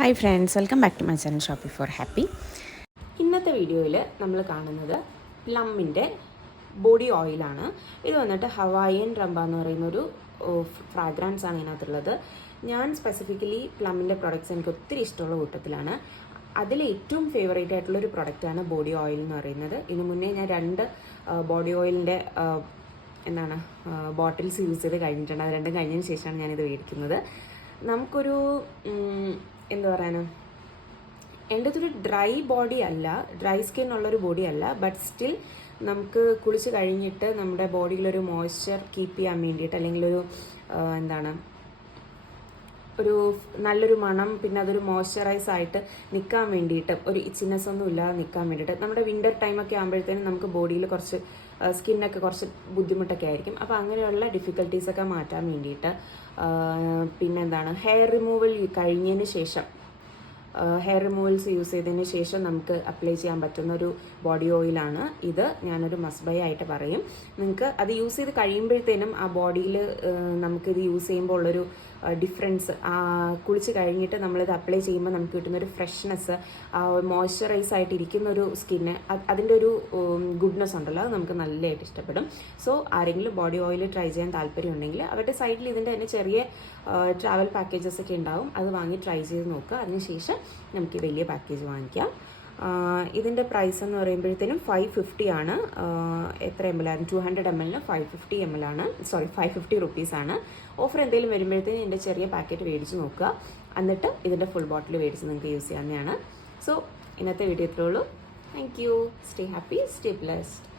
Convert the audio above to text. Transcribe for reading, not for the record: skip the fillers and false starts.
Hi friends, welcome back to my channel shoppy for happy. ഇന്നത്തെ വീഡിയോയിൽ നമ്മൾ കാണുന്നത് പ്ലമ്മിൻ്റെ ബോഡി ഓയിലാണ്. ഇത് വന്നിട്ട് ഹവായിയൻ റംബ എന്ന് പറയുന്നൊരു ഫ്രാഗ്രൻസ് ആണ് ഇതിനകത്തുള്ളത്. ഞാൻ സ്പെസിഫിക്കലി പ്ലമ്മിൻ്റെ പ്രൊഡക്ട്സ് എനിക്ക് ഒത്തിരി ഇഷ്ടമുള്ള കൂട്ടത്തിലാണ്. അതിൽ ഏറ്റവും ഫേവറേറ്റ് ആയിട്ടുള്ളൊരു പ്രൊഡക്റ്റാണ് ബോഡി ഓയിൽ എന്ന് പറയുന്നത്. ഇതിനു മുന്നേ ഞാൻ 2 ബോഡി ഓയിലിൻ്റെ ബോട്ടിൽസ് യൂസ് ചെയ്ത് കഴിഞ്ഞിട്ടുണ്ട്. അത് രണ്ടും കഴിഞ്ഞതിന് ശേഷമാണ് ഞാനിത് മേടിക്കുന്നത്. നമുക്കൊരു എന്താ പറയാനാ, എൻ്റെ ഒരു ഡ്രൈ ബോഡി അല്ല, ഡ്രൈ സ്കിൻ ഉള്ളൊരു ബോഡി അല്ല, ബട്ട് സ്റ്റിൽ നമുക്ക് കുളിച്ച് കഴിഞ്ഞിട്ട് നമ്മുടെ ബോഡിയിലൊരു മോയ്സ്ചർ കീപ്പ് ചെയ്യാൻ വേണ്ടിയിട്ട്, അല്ലെങ്കിൽ ഒരു നല്ലൊരു മണം, പിന്നെ അതൊരു മോയ്സ്ചറൈസ് ആയിട്ട് നിൽക്കാൻ വേണ്ടിയിട്ട്, ഒരു ഇച്ചിനെസ് ഒന്നും ഇല്ലാതെ നിൽക്കാൻ വേണ്ടിയിട്ട്, നമ്മുടെ വിൻ്റർ ടൈമൊക്കെ ആകുമ്പോഴത്തേനും നമുക്ക് ബോഡിയിൽ കുറച്ച് സ്കിന്നൊക്കെ കുറച്ച് ബുദ്ധിമുട്ടൊക്കെ ആയിരിക്കും. അപ്പോൾ അങ്ങനെയുള്ള ഡിഫിക്കൽട്ടീസൊക്കെ മാറ്റാൻ വേണ്ടിയിട്ട്, ഹെയർ റിമൂവൽ കഴിഞ്ഞതിന് ശേഷം, ഹെയർ റിമൂവൽസ് യൂസ് ചെയ്തതിന് ശേഷം നമുക്ക് അപ്ലൈ ചെയ്യാൻ പറ്റുന്ന ഒരു ബോഡി ഓയിലാണ് ഇത്. ഞാനൊരു മസ്റ്റ് ബൈ ആയിട്ട് പറയും. നിങ്ങൾക്ക് അത് യൂസ് ചെയ്ത് കഴിയുമ്പോഴത്തേനും ആ ബോഡിയിൽ നമുക്കിത് യൂസ് ചെയ്യുമ്പോൾ ഉള്ളൊരു ഡിഫറൻസ്, കുളിച്ച് കഴിഞ്ഞിട്ട് നമ്മളിത് അപ്ലൈ ചെയ്യുമ്പോൾ നമുക്ക് കിട്ടുന്നൊരു ഫ്രഷ്നെസ്, മോയ്സ്ചറൈസ് ആയിട്ട് ഇരിക്കുന്നൊരു സ്കിന്ന്, അതിൻ്റെ ഒരു ഗുഡ്നെസ് ഉണ്ടല്ലോ, അത് നമുക്ക് നല്ലതായിട്ട് ഇഷ്ടപ്പെടും. സോ ആരെങ്കിലും ബോഡി ഓയിൽ ട്രൈ ചെയ്യാൻ താല്പര്യമുണ്ടെങ്കിൽ അവരുടെ സൈഡിൽ ഇതിൻ്റെ തന്നെ ചെറിയ ട്രാവൽ പാക്കേജസ് ഒക്കെ ഉണ്ടാവും. അത് വാങ്ങി ട്രൈ ചെയ്ത് നോക്കുക. അതിനുശേഷം നമുക്ക് വലിയ പാക്കേജ് വാങ്ങിക്കാം. ഇതിൻ്റെ പ്രൈസ് എന്ന് പറയുമ്പോഴത്തേനും 550 ആണ്. എത്ര ml ആണ്? 200 ml 550 ml ആണ്. 550 റുപ്പീസാണ്. ഓഫർ എന്തെങ്കിലും വരുമ്പോഴത്തേനും ഇതിൻ്റെ ചെറിയ പാക്കറ്റ് മേടിച്ച് നോക്കുക. എന്നിട്ട് ഇതിൻ്റെ ഫുൾ ബോട്ടിൽ മേടിച്ച് നിങ്ങൾക്ക് യൂസ് ചെയ്യാവുന്നതാണ്. സോ ഇന്നത്തെ വീഡിയോ ഇത്രേ ഉള്ളൂ. Thank you. Stay happy, stay blessed.